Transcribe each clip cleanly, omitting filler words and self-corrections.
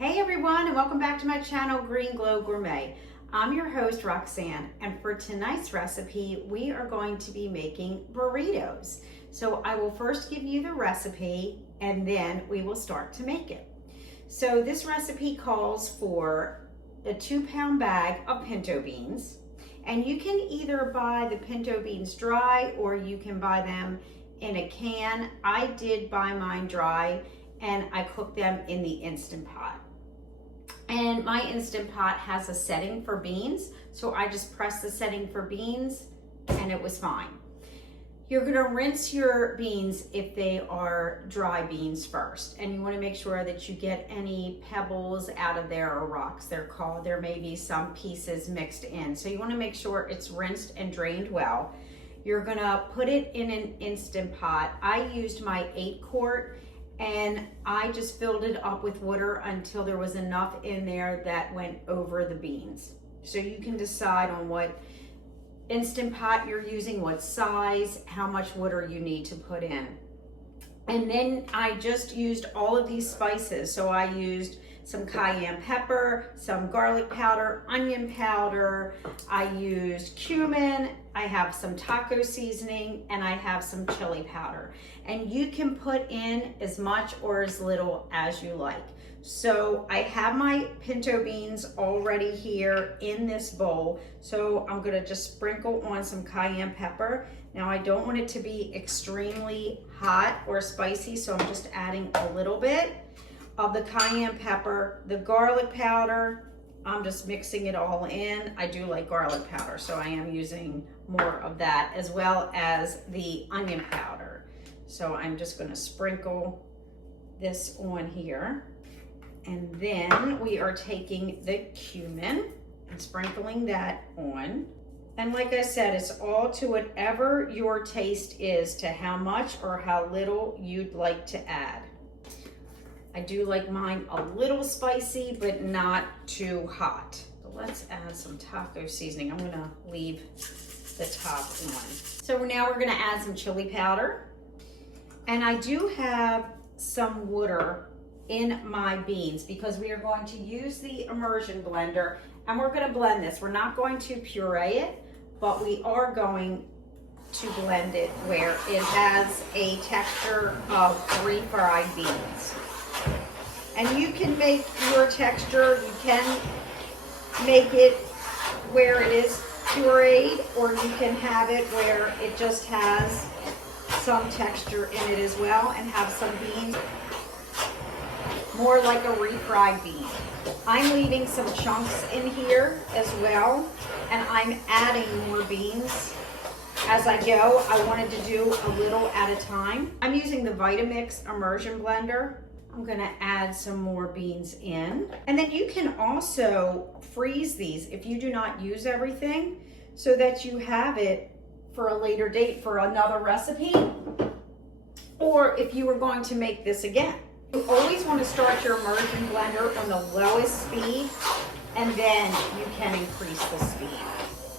Hey everyone, and welcome back to my channel, Green Glow Gourmet. I'm your host, Roxanne, and for tonight's recipe, we are going to be making burritos. So I will first give you the recipe, and then we will start to make it. So this recipe calls for a 2-pound bag of pinto beans, and you can either buy the pinto beans dry or you can buy them in a can. I did buy mine dry, and I cooked them in the Instant Pot. And my Instant Pot has a setting for beans, so I just pressed the setting for beans and it was fine. You're gonna rinse your beans if they are dry beans first, and you wanna make sure that you get any pebbles out of there, or rocks they're called. There may be some pieces mixed in. So you wanna make sure it's rinsed and drained well. You're gonna put it in an Instant Pot. I used my 8-quart, and I just filled it up with water until there was enough in there that went over the beans. So you can decide on what Instant Pot you're using, what size, how much water you need to put in. And then I just used all of these spices. So I used some cayenne pepper, some garlic powder, onion powder. I used cumin. I have some taco seasoning, and I have some chili powder. And you can put in as much or as little as you like. So I have my pinto beans already here in this bowl. So I'm gonna just sprinkle on some cayenne pepper. Now I don't want it to be extremely hot or spicy, so I'm just adding a little bit of the cayenne pepper, the garlic powder. I'm just mixing it all in. I do like garlic powder, so I am using more of that, as well as the onion powder. So I'm just gonna sprinkle this on here. And then we are taking the cumin and sprinkling that on. And like I said, it's all to whatever your taste is, to how much or how little you'd like to add. I do like mine a little spicy, but not too hot. So let's add some taco seasoning. I'm gonna leave the top on. So now we're gonna add some chili powder. And I do have some water in my beans because we are going to use the immersion blender, and we're gonna blend this. We're not going to puree it, but we are going to blend it where it has a texture of refried beans. And you can make your texture, you can make it where it is pureed, or you can have it where it just has some texture in it as well and have some beans, more like a refried bean. I'm leaving some chunks in here as well, and I'm adding more beans as I go. I wanted to do a little at a time. I'm using the Vitamix immersion blender. I'm gonna add some more beans in. And then you can also freeze these if you do not use everything, so that you have it for a later date for another recipe, or if you were going to make this again. You always want to start your immersion blender on the lowest speed, and then you can increase the speed.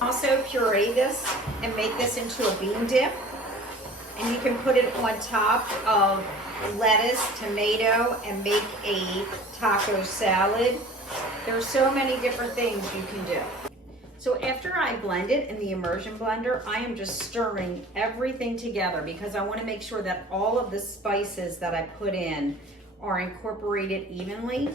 Also puree this and make this into a bean dip, and you can put it on top of lettuce, tomato, and make a taco salad. There's so many different things you can do. So after I blend it in the immersion blender, I am just stirring everything together because I want to make sure that all of the spices that I put in are incorporated evenly.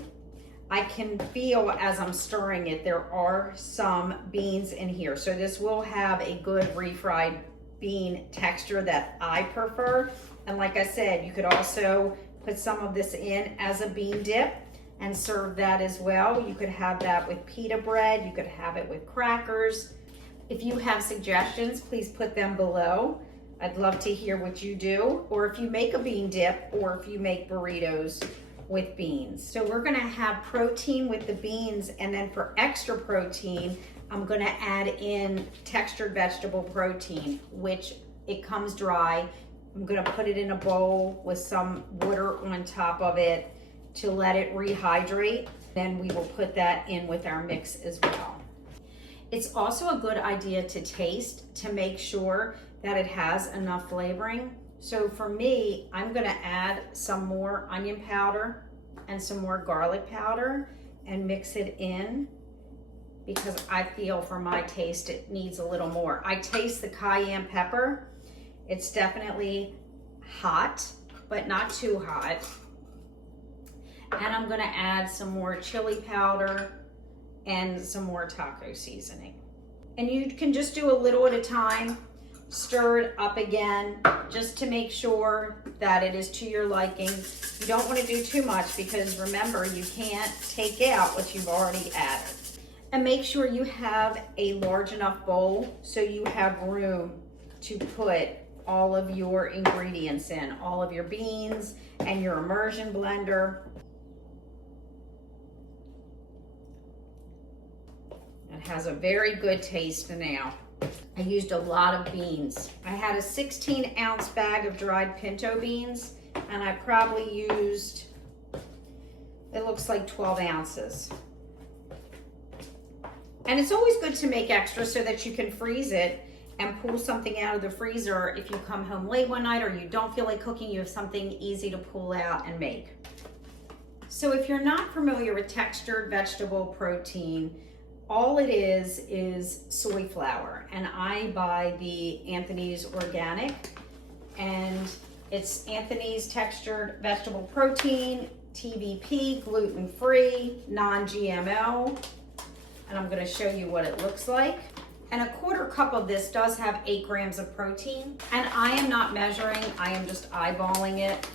I can feel as I'm stirring it, there are some beans in here. So this will have a good refried bean texture that I prefer. And like I said, you could also put some of this in as a bean dip and serve that as well. You could have that with pita bread. You could have it with crackers. If you have suggestions, please put them below. I'd love to hear what you do, or if you make a bean dip, or if you make burritos with beans. So we're gonna have protein with the beans, and then for extra protein, I'm gonna add in textured vegetable protein, which it comes dry. I'm gonna put it in a bowl with some water on top of it to let it rehydrate. Then we will put that in with our mix as well. It's also a good idea to taste to make sure that it has enough flavoring. So for me, I'm gonna add some more onion powder and some more garlic powder and mix it in, because I feel for my taste it needs a little more. I taste the cayenne pepper. It's definitely hot, but not too hot. And I'm gonna add some more chili powder and some more taco seasoning. And you can just do a little at a time. Stir it up again just to make sure that it is to your liking. You don't want to do too much, because remember, you can't take out what you've already added. And make sure you have a large enough bowl so you have room to put all of your ingredients in, all of your beans and your immersion blender. It has a very good taste now. I used a lot of beans. I had a 16-ounce bag of dried pinto beans, and I probably used, it looks like 12 ounces. And it's always good to make extra so that you can freeze it and pull something out of the freezer if you come home late one night or you don't feel like cooking, you have something easy to pull out and make. So if you're not familiar with textured vegetable protein, all it is soy flour, and I buy the Anthony's Organic, and it's Anthony's Textured Vegetable Protein, TVP, gluten-free, non-GMO, and I'm gonna show you what it looks like. And a quarter cup of this does have 8 grams of protein, and I am not measuring, I am just eyeballing it.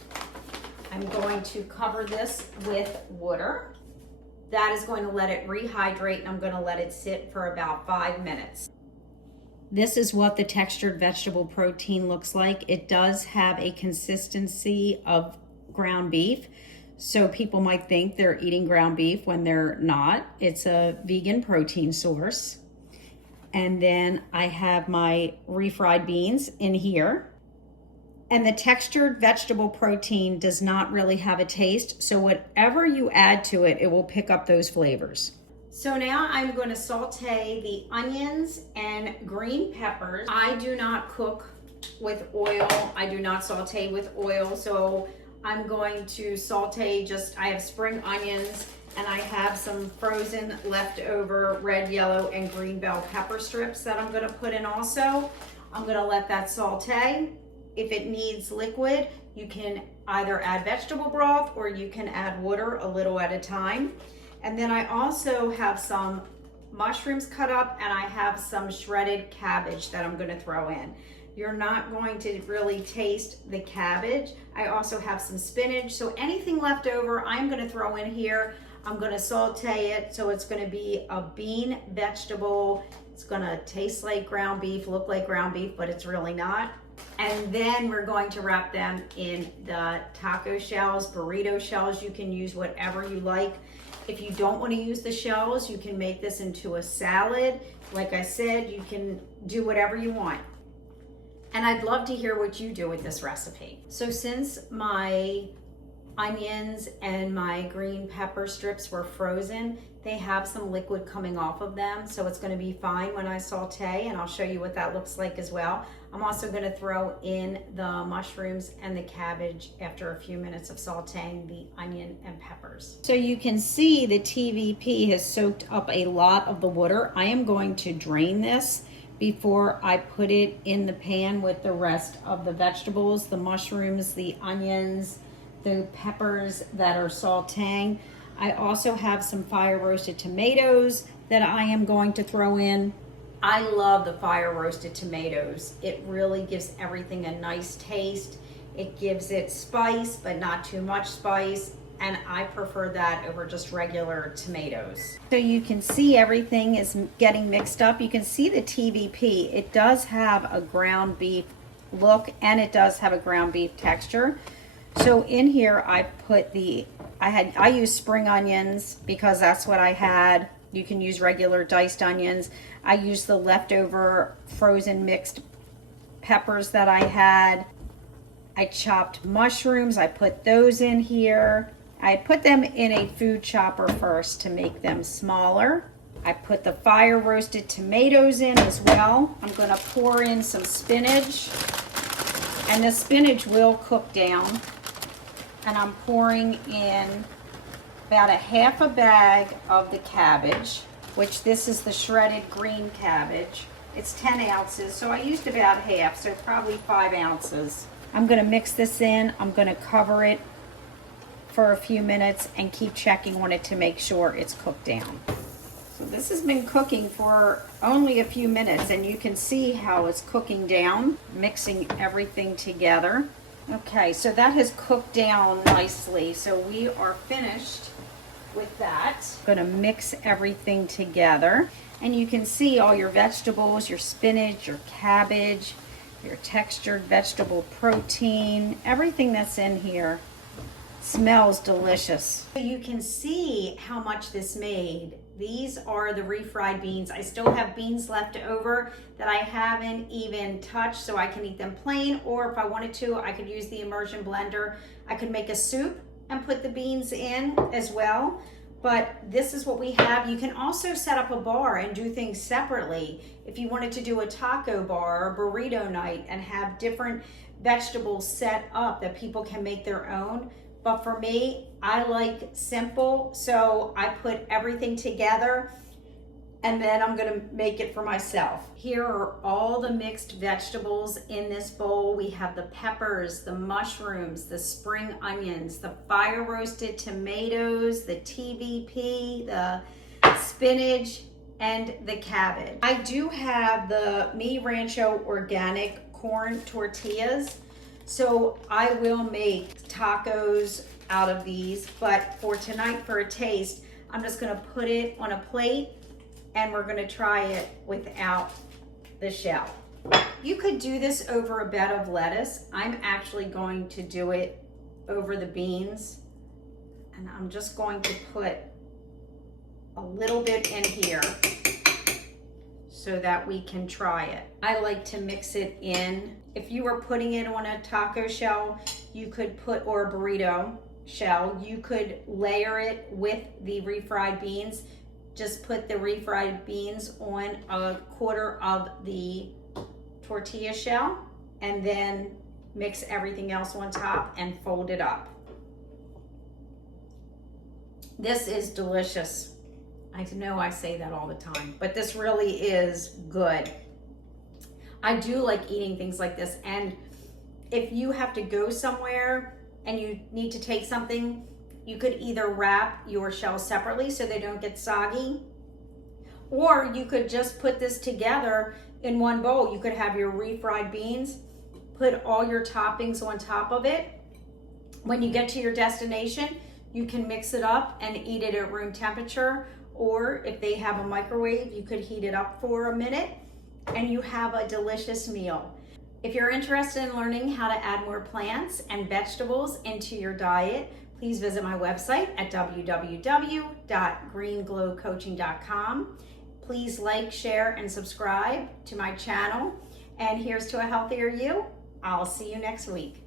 I'm going to cover this with water. That is going to let it rehydrate, and I'm going to let it sit for about 5 minutes. This is what the textured vegetable protein looks like. It does have a consistency of ground beef. So people might think they're eating ground beef when they're not. It's a vegan protein source. And then I have my refried beans in here. And the textured vegetable protein does not really have a taste, so whatever you add to it, it will pick up those flavors. So now I'm going to saute the onions and green peppers. I do not cook with oil. I do not saute with oil, so I'm going to saute I have spring onions, and I have some frozen leftover red, yellow, and green bell pepper strips that I'm going to put in also. I'm going to let that saute. If it needs liquid, you can either add vegetable broth or you can add water a little at a time. And then I also have some mushrooms cut up, and I have some shredded cabbage that I'm going to throw in. You're not going to really taste the cabbage. I also have some spinach, so anything left over I'm going to throw in here. I'm going to saute it, so it's going to be a bean vegetable. It's going to taste like ground beef, look like ground beef, but it's really not. And then we're going to wrap them in the taco shells, burrito shells. You can use whatever you like. If you don't want to use the shells, you can make this into a salad. Like I said, you can do whatever you want. And I'd love to hear what you do with this recipe. So since my onions and my green pepper strips were frozen, they have some liquid coming off of them, so it's going to be fine when I saute, and I'll show you what that looks like as well. I'm also going to throw in the mushrooms and the cabbage after a few minutes of sauteing the onion and peppers. So you can see the TVP has soaked up a lot of the water. I am going to drain this before I put it in the pan with the rest of the vegetables, the mushrooms, the onions, the peppers that are sauteing. I also have some fire roasted tomatoes that I am going to throw in. I love the fire roasted tomatoes. It really gives everything a nice taste. It gives it spice, but not too much spice. And I prefer that over just regular tomatoes. So you can see everything is getting mixed up. You can see the TVP. It does have a ground beef look, and it does have a ground beef texture. So in here I put I use spring onions because that's what I had. You can use regular diced onions. I used the leftover frozen mixed peppers that I had. I chopped mushrooms. I put those in here. I put them in a food chopper first to make them smaller. I put the fire roasted tomatoes in as well. I'm going to pour in some spinach, and the spinach will cook down. And I'm pouring in about a half a bag of the cabbage, which this is the shredded green cabbage. It's 10 ounces, so I used about half, so probably 5 ounces. I'm gonna mix this in. I'm gonna cover it for a few minutes and keep checking on it to make sure it's cooked down. So this has been cooking for only a few minutes, and you can see how it's cooking down, mixing everything together. Okay, so that has cooked down nicely, so we are finished with that. I'm gonna mix everything together, and you can see all your vegetables, your spinach, your cabbage, your textured vegetable protein, everything that's in here smells delicious. So you can see how much this made. These are the refried beans. I still have beans left over that I haven't even touched, so I can eat them plain, or if I wanted to, I could use the immersion blender. I could make a soup and put the beans in as well, but this is what we have. You can also set up a bar and do things separately. If you wanted to do a taco bar or burrito night and have different vegetables set up that people can make their own. But for me, I like simple, so I put everything together and then I'm gonna make it for myself. Here are all the mixed vegetables in this bowl. We have the peppers, the mushrooms, the spring onions, the fire roasted tomatoes, the TVP, the spinach, and the cabbage. I do have the Mi Rancho organic corn tortillas, so I will make tacos out of these, but for tonight, for a taste, I'm just gonna put it on a plate and we're gonna try it without the shell. You could do this over a bed of lettuce. I'm actually going to do it over the beans, and I'm just going to put a little bit in here so that we can try it. I like to mix it in. If you were putting it on a taco shell, you could put, or a burrito shell, you could layer it with the refried beans. Just put the refried beans on a quarter of the tortilla shell and then mix everything else on top and fold it up. This is delicious. I know I say that all the time, but this really is good. I do like eating things like this, and if you have to go somewhere and you need to take something, you could either wrap your shells separately so they don't get soggy, or you could just put this together in one bowl. You could have your refried beans, put all your toppings on top of it. When you get to your destination, you can mix it up and eat it at room temperature, or if they have a microwave, you could heat it up for a minute and you have a delicious meal. If you're interested in learning how to add more plants and vegetables into your diet, please visit my website at www.greenglowcoaching.com. Please like, share, and subscribe to my channel. And here's to a healthier you. I'll see you next week.